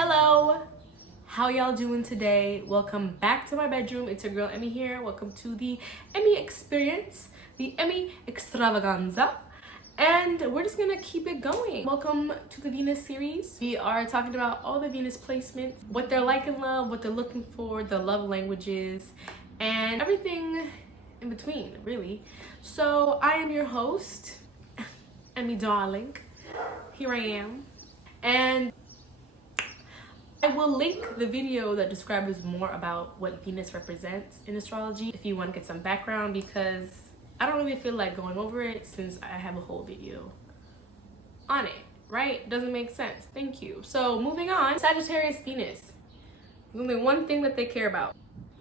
Hello, how y'all doing today? Welcome back to my bedroom. It's your girl Emmy here. Welcome to the Emmy experience, the Emmy extravaganza, and we're just gonna keep it going. Welcome to the Venus series. We are talking about all the Venus placements, what they're like in love, what they're looking for, the love languages, and everything in between, really. So I am your host, Emmy darling. Here I am, and I will link the video that describes more about what Venus represents in astrology if you want to get some background, because I don't really feel like going over it since I have a whole video on it, right? Doesn't make sense. Thank you. So moving on, Sagittarius Venus. There's only one thing that they care about.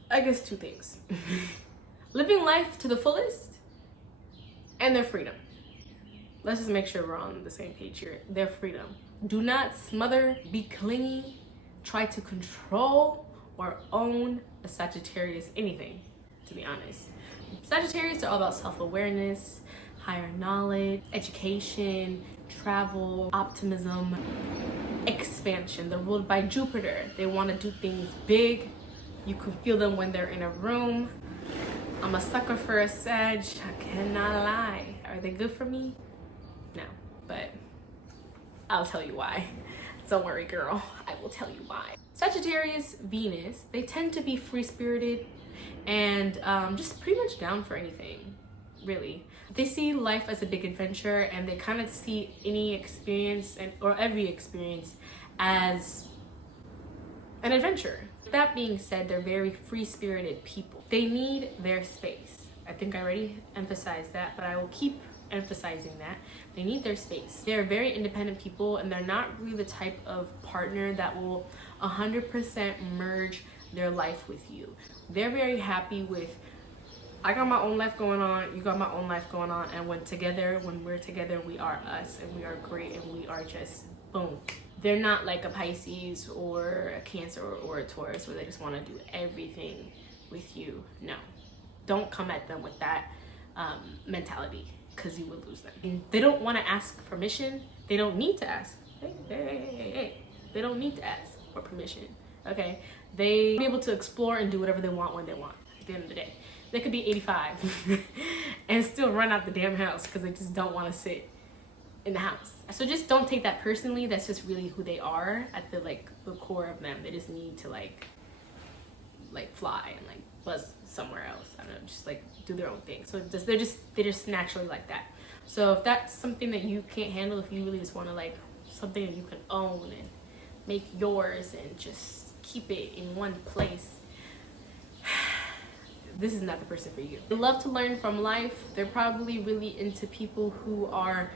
I guess two things. Living life to the fullest and their freedom. Let's just make sure we're on the same page here. Their freedom. Do not smother, be clingy, try to control or own a Sagittarius anything, to be honest. Sagittarius are all about self-awareness, higher knowledge, education, travel, optimism, expansion. They're ruled by Jupiter. They want to do things big. You can feel them when they're in a room. I'm a sucker for a Sag, I cannot lie. Are they good for me? No, but I'll tell you why. Don't worry, girl, I will tell you why. Sagittarius Venus, they tend to be free-spirited and just pretty much down for anything, really. They see life as a big adventure, and they kind of see any experience or every experience as an adventure. That being said, they're very free-spirited people. They need their space. I think I already emphasized that, but I will keep emphasizing that. They need their space. They're very independent people, and they're not really the type of partner that will 100% merge their life with you. They're very happy with, I got my own life going on, you got my own life going on, and when we're together, we are us, and we are great, and we are just boom. They're not like a Pisces or a Cancer or a Taurus where they just want to do everything with you. No, don't come at them with that mentality, because you will lose them. They don't want to ask permission. They don't need to ask. Hey. They don't need to ask for permission, okay? They be able to explore and do whatever they want when they want at the end of the day. They could be 85 and still run out the damn house because they just don't want to sit in the house. So just don't take that personally. That's just really who they are at the core of them. They just need to like fly and like buzz somewhere else. I don't know, just like do their own thing. So they're just naturally like that. So if that's something that you can't handle, if you really just want to like something that you can own and make yours and just keep it in one place, this is not the person for you. They love to learn from life. They're probably really into people who are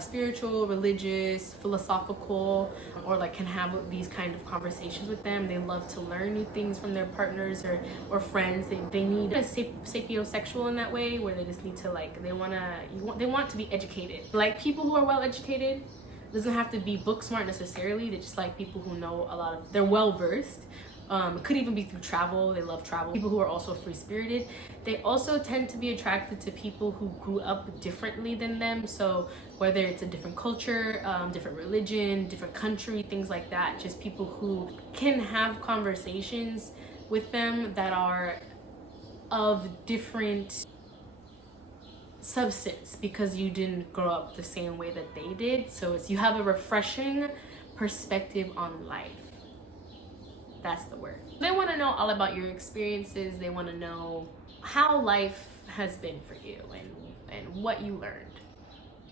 spiritual, religious, philosophical, or like can have these kind of conversations with them. They love to learn new things from their partners or friends. They need a sapiosexual in that way, where they just need to like, they want to be educated. Like people who are well educated, doesn't have to be book smart necessarily. They just like people who know they're well versed. It could even be through travel. They love travel. People who are also free-spirited. They also tend to be attracted to people who grew up differently than them. So whether it's a different culture, different religion, different country, things like that. Just people who can have conversations with them that are of different substance because you didn't grow up the same way that they did. So you have a refreshing perspective on life. That's the word. They want to know all about your experiences. They want to know how life has been for you and what you learned.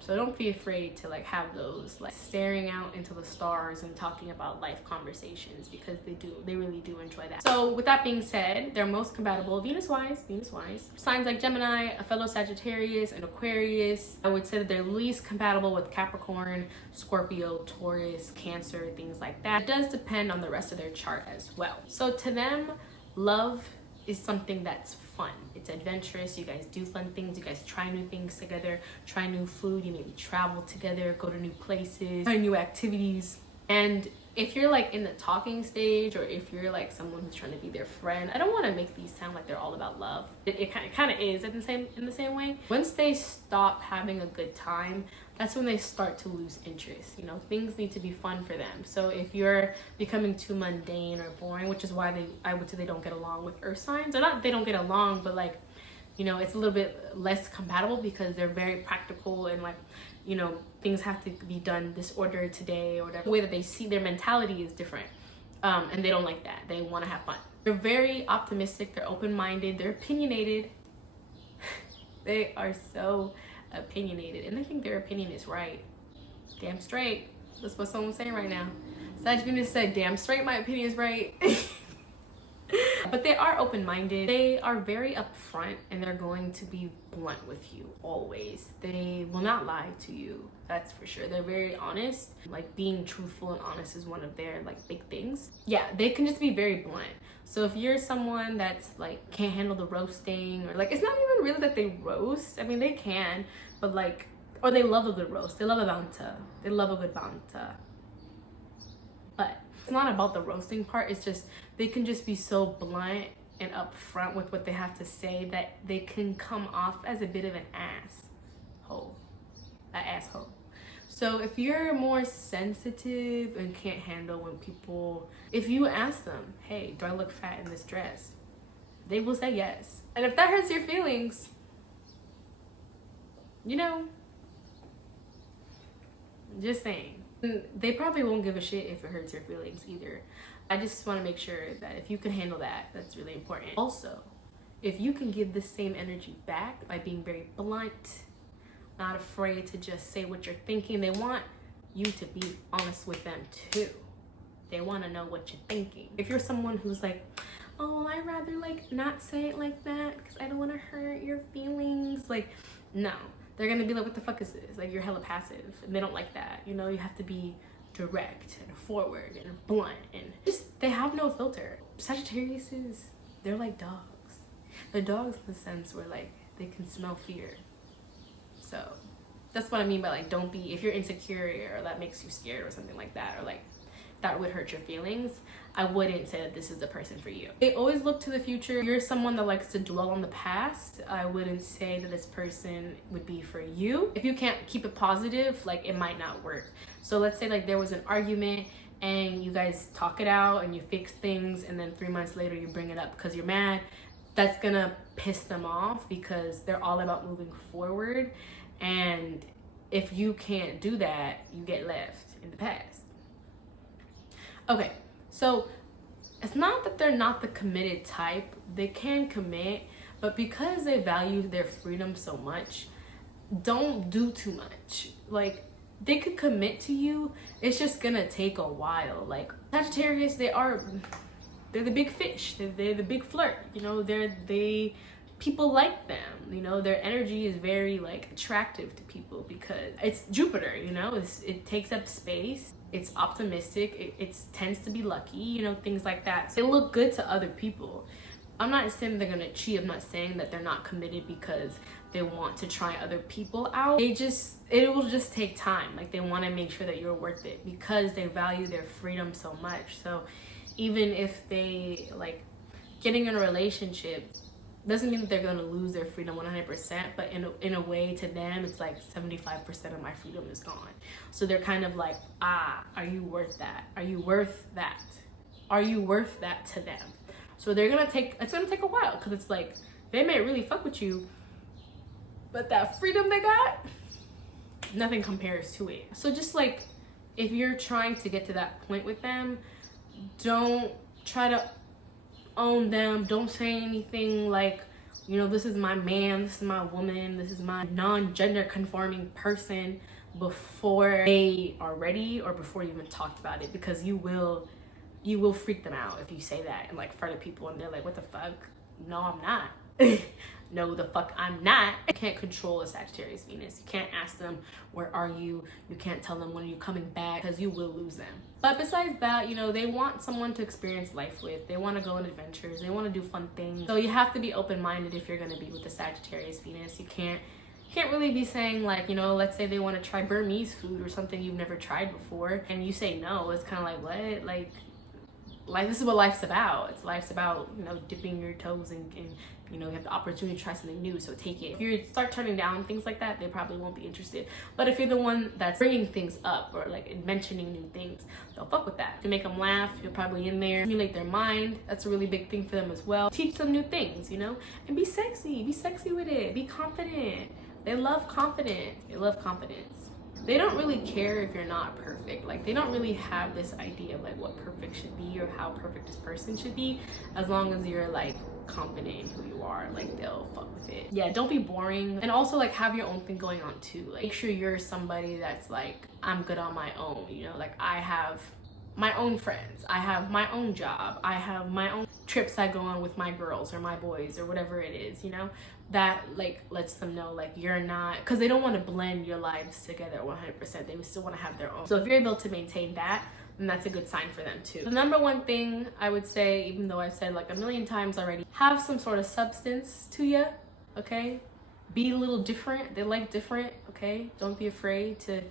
So don't be afraid to like have those like staring out into the stars and talking about life conversations, because they really do enjoy that. So with that being said, they're most compatible Venus-wise. Signs like Gemini, a fellow Sagittarius, and Aquarius. I would say that they're least compatible with Capricorn, Scorpio, Taurus, Cancer, things like that. It does depend on the rest of their chart as well. So to them, love is something that's fun. It's adventurous. You guys do fun things. You guys try new things together, try new food. You maybe travel together, go to new places, try new activities. And if you're like in the talking stage, or if you're like someone who's trying to be their friend, I don't want to make these sound like they're all about love. It kind of is in the same way. Once they stop having a good time, that's when they start to lose interest. You know, things need to be fun for them. So if you're becoming too mundane or boring, which is why I would say they don't get along with earth signs, or not they don't get along, but like, you know, it's a little bit less compatible because they're very practical and like, you know, things have to be done this order today or whatever. The way that they see their mentality is different. And they don't like that. They want to have fun. They're very optimistic. They're open-minded. They're opinionated. They are so opinionated. And they think their opinion is right. Damn straight. That's what someone's saying right now. Sagittarius said, damn straight, my opinion is right. But they are open-minded. They are very upfront, and they're going to be blunt with you always. They will not lie to you, that's for sure. They're very honest. Like, being truthful and honest is one of their like big things. Yeah, they can just be very blunt. So if you're someone that's like can't handle the roasting, or like, it's not even really that they roast. I mean, they can, but like, or they love a good roast. They love a banta. They love a good banta. But it's not about the roasting part. It's just they can just be so blunt and upfront with what they have to say that they can come off as a bit of an asshole. So if you're more sensitive and can't handle when people, if you ask them, hey, do I look fat in this dress? They will say yes. And if that hurts your feelings, you know, just saying. They probably won't give a shit if it hurts your feelings either. I just want to make sure that if you can handle that, that's really important. Also, if you can give the same energy back by being very blunt, not afraid to just say what you're thinking, they want you to be honest with them too. They want to know what you're thinking. If you're someone who's like, oh, I'd rather like not say it like that because I don't want to hurt your feelings, like, no. They're gonna be like, what the fuck is this? Like, you're hella passive. And they don't like that. You know, you have to be direct and forward and blunt, and just, they have no filter. Sagittariuses, they're like dogs. They're dogs in the sense where like they can smell fear. So that's what I mean by like, don't be, if you're insecure or that makes you scared or something like that, or like that would hurt your feelings, I wouldn't say that this is the person for you. They always look to the future. If you're someone that likes to dwell on the past, I wouldn't say that this person would be for you. If you can't keep it positive, like, it might not work. So let's say like there was an argument and you guys talk it out and you fix things, and then 3 months later you bring it up because you're mad. That's gonna piss them off because they're all about moving forward. And if you can't do that, you get left in the past. Okay, so it's not that they're not the committed type. They can commit, but because they value their freedom so much, don't do too much. Like, they could commit to you, it's just gonna take a while. Like, Sagittarius, they're the big fish. They're the big flirt. You know, people like them. You know, their energy is very like attractive to people because it's Jupiter. You know, it takes up space. It's optimistic. It tends to be lucky. You know, things like that. So they look good to other people. I'm not saying they're gonna cheat. I'm not saying that they're not committed because they want to try other people out. It will just take time. Like, they want to make sure that you're worth it because they value their freedom so much. So even if they like getting in a relationship doesn't mean that they're going to lose their freedom 100%, but in a way, to them, it's like 75% of my freedom is gone. So they're kind of like, are you worth that? Are you worth that? Are you worth that to them? So it's going to take a while, because it's like, they may really fuck with you, but that freedom they got, nothing compares to it. So just like, if you're trying to get to that point with them, don't try to own them. Don't say anything like, you know, this is my man, this is my woman, this is my non-gender conforming person before they are ready, or before you even talked about it, because you will freak them out if you say that in like front of people and they're like, what the fuck? No, I'm not. No, the fuck I'm not. You can't control a Sagittarius Venus. You can't ask them, where are you? You can't tell them when are you coming back, because you will lose them. But besides that, you know, they want someone to experience life with. They want to go on adventures. They want to do fun things. So you have to be open-minded if you're going to be with the Sagittarius Venus. You can't Can't really be saying like, you know, let's say they want to try Burmese food or something you've never tried before, and you say no. It's kind of like, what? Like this is what life's about. Life's about, you know, dipping your toes and you know, you have the opportunity to try something new, so take it. If you start turning down things like that, they probably won't be interested. But if you're the one that's bringing things up or like mentioning new things, they'll fuck with that. You make them laugh, you're probably in there, stimulate their mind. That's a really big thing for them as well. Teach them new things, you know, and be sexy with it, be confident. They love confidence. They love confidence. They don't really care if you're not perfect. Like, they don't really have this idea of like what perfect should be or how perfect this person should be, as long as you're like confident in who you are. Like, they'll fuck with it. Yeah, don't be boring, and also like have your own thing going on too. Like, make sure you're somebody that's like, I'm good on my own, you know, like I have my own friends, I have my own job, I have my own trips I go on with my girls or my boys or whatever it is, you know, that like lets them know like you're not, because they don't want to blend your lives together 100%. They still want to have their own. So if you're able to maintain that, then that's a good sign for them too. The number one thing I would say, even though I've said like a million times already, have some sort of substance to you, okay? Be a little different. They like different, okay? Don't be afraid to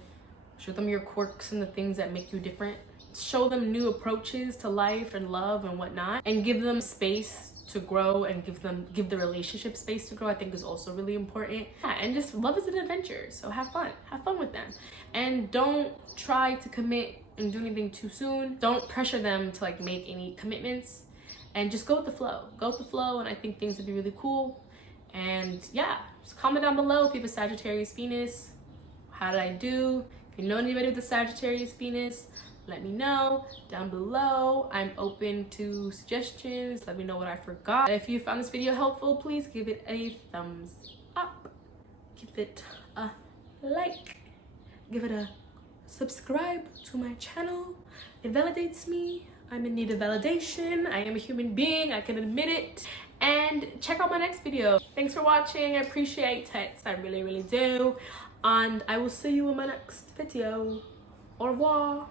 show them your quirks and the things that make you different. Show them new approaches to life and love and whatnot, and give them space to grow, and give the relationship space to grow. I think is also really important. Yeah, and just love is an adventure, so have fun with them, and don't try to commit and do anything too soon. Don't pressure them to like make any commitments, and just go with the flow. And I think things would be really cool. And yeah, just comment down below if you have a Sagittarius Venus. How did I do? If you know anybody with a Sagittarius Venus, let me know down below. I'm open to suggestions. Let me know what I forgot. If you found this video helpful, please give it a thumbs up. Give it a like. Give it a subscribe to my channel. It validates me. I'm in need of validation. I am a human being. I can admit it. And check out my next video. Thanks for watching. I appreciate it. I really, really do. And I will see you in my next video. Au revoir.